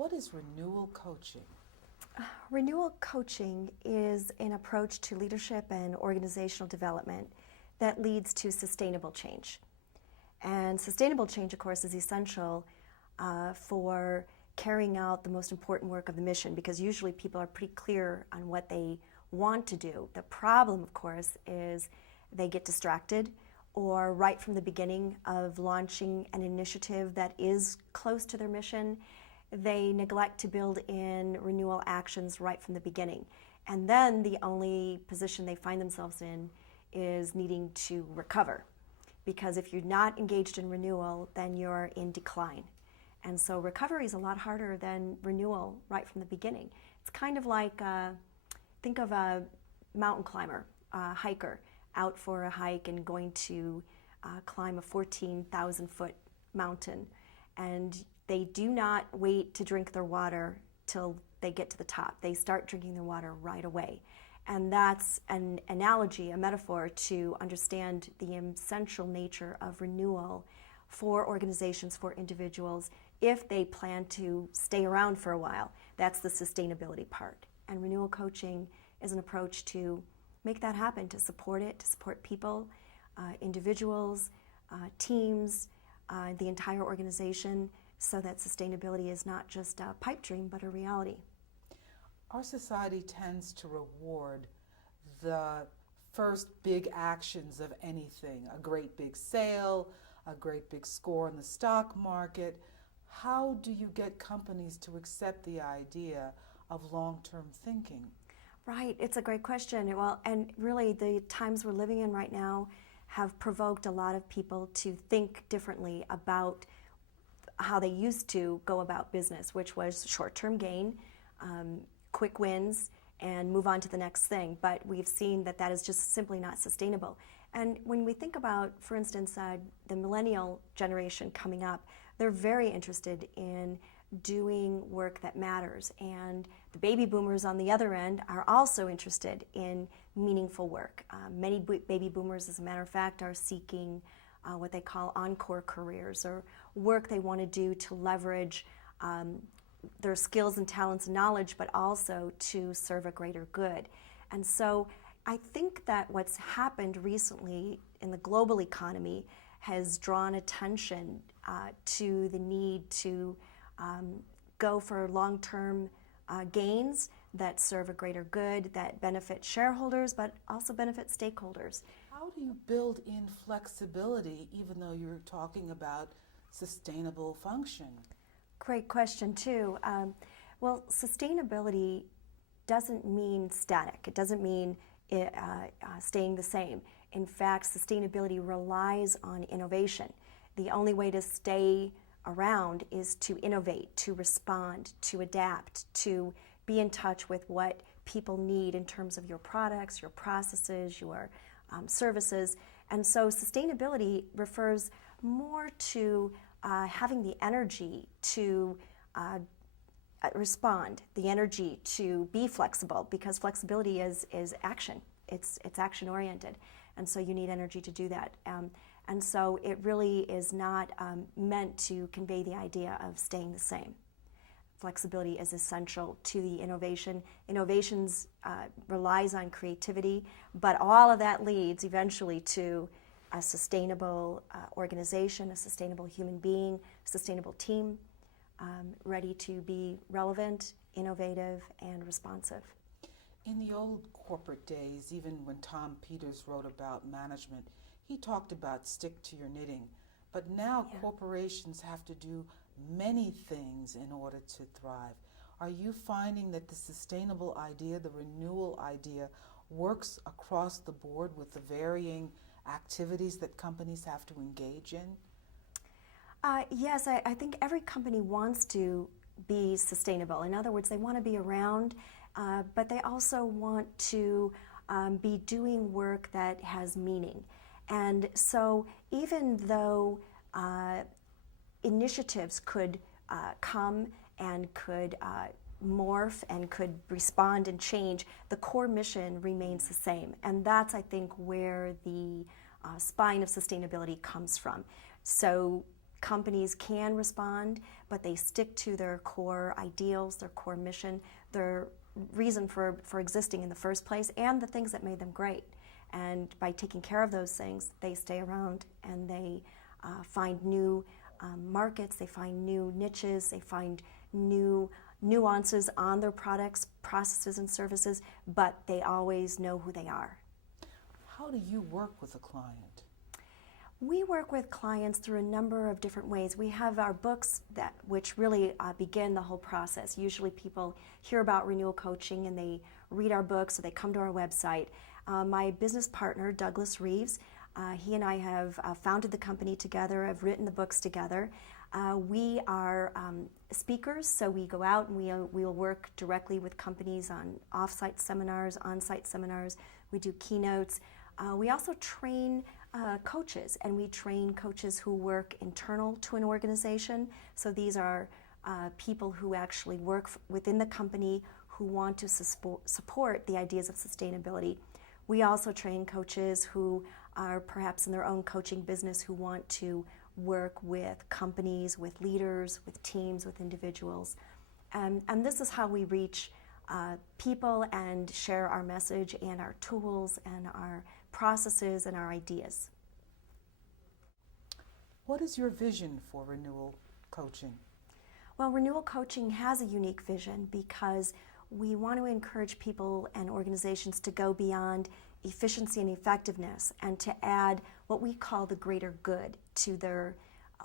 What is renewal coaching? Renewal coaching is an approach to leadership and organizational development that leads to sustainable change. And sustainable change, of course, is essential for carrying out the most important work of the mission, because usually people are pretty clear on what they want to do. The problem, of course, is they get distracted, or right from the beginning of launching an initiative that is close to their mission, they neglect to build in renewal actions right from the beginning. And then the only position they find themselves in is needing to recover. Because if you're not engaged in renewal, then you're in decline. And so recovery is a lot harder than renewal right from the beginning. It's kind of like, think of a mountain climber, a hiker, out for a hike and going to climb a 14,000-foot mountain. And they do not wait to drink their water till they get to the top. They start drinking their water right away. And that's an analogy, a metaphor to understand the essential nature of renewal for organizations, for individuals, if they plan to stay around for a while. That's the sustainability part. And renewal coaching is an approach to make that happen, to support it, to support people, individuals, teams, the entire organization, so that sustainability is not just a pipe dream, but a reality. Our society tends to reward the first big actions of anything, a great big sale, a great big score in the stock market. How do you get companies to accept the idea of long-term thinking? Right, it's a great question. Well, and really the times we're living in right now have provoked a lot of people to think differently about how they used to go about business, which was short-term gain, quick wins, and move on to the next thing. But we've seen that that is just simply not sustainable. And when we think about, for instance, the millennial generation coming up, they're very interested in doing work that matters. And the baby boomers on the other end are also interested in meaningful work. Many baby boomers, as a matter of fact, are seeking what they call encore careers, or work they want to do to leverage their skills and talents and knowledge, but also to serve a greater good. And so I think that what's happened recently in the global economy has drawn attention to the need to go for long-term gains that serve a greater good, that benefit shareholders, but also benefit stakeholders. How do you build in flexibility, even though you're talking about sustainable function? Great question, too. Well, sustainability doesn't mean static. It doesn't mean staying the same. In fact, sustainability relies on innovation. The only way to stay around is to innovate, to respond, to adapt, to be in touch with what people need in terms of your products, your processes, your services. And so sustainability refers more to having the energy to respond, the energy to be flexible, because flexibility is action. It's action-oriented, and so you need energy to do that. And so it really is not meant to convey the idea of staying the same. Flexibility is essential to the innovation. Innovations relies on creativity, but all of that leads eventually to a sustainable organization, a sustainable human being, sustainable team, ready to be relevant, innovative, and responsive. In the old corporate days, even when Tom Peters wrote about management, he talked about stick to your knitting. But now corporations have to do many things in order to thrive. Are you finding that the sustainable idea, the renewal idea, works across the board with the varying activities that companies have to engage in? Yes, I think every company wants to be sustainable. In other words, they want to be around, but they also want to be doing work that has meaning. And so even though initiatives could come and could morph and could respond and change, the core mission remains the same. And that's, I think, where the spine of sustainability comes from. So companies can respond, but they stick to their core ideals, their core mission, their reason for existing in the first place, and the things that made them great. And by taking care of those things, they stay around and they find new markets, they find new niches, they find new nuances on their products, processes, and services, but they always know who they are. How do you work with a client? We work with clients through a number of different ways. We have our books which really begin the whole process. Usually people hear about Renewal Coaching and they read our books, or they come to our website. My business partner, Douglas Reeves, he and I have founded the company together, have written the books together. We are speakers, so we go out and we'll work directly with companies on off-site seminars, on-site seminars. We do keynotes. We also train coaches, and we train coaches who work internal to an organization. So these are people who actually work within the company who want to support the ideas of sustainability. We also train coaches who are perhaps in their own coaching business who want to work with companies, with leaders, with teams, with individuals. And this is how we reach people and share our message and our tools and our processes and our ideas. What is your vision for Renewal Coaching? Well, Renewal Coaching has a unique vision because we want to encourage people and organizations to go beyond efficiency and effectiveness and to add what we call the greater good to their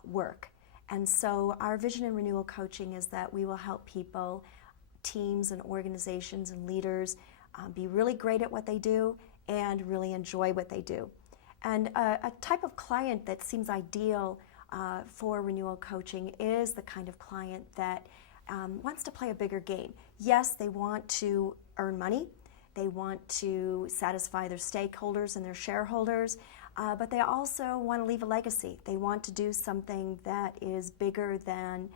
work. And so our vision in Renewal Coaching is that we will help people, teams and organizations and leaders be really great at what they do and really enjoy what they do. And a type of client that seems ideal for Renewal Coaching is the kind of client that wants to play a bigger game. Yes, they want to earn money, they want to satisfy their stakeholders and their shareholders, but they also want to leave a legacy. They want to do something that is bigger than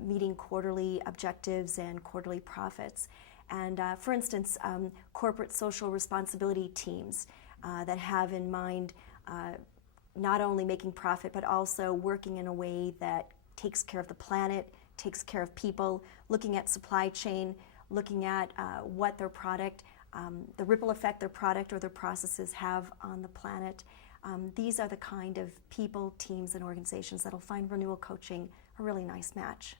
meeting quarterly objectives and quarterly profits. And for instance, corporate social responsibility teams that have in mind not only making profit, but also working in a way that takes care of the planet, takes care of people, looking at supply chain, looking at what their product, the ripple effect their product or their processes have on the planet. These are the kind of people, teams, and organizations that'll find Renewal Coaching a really nice match.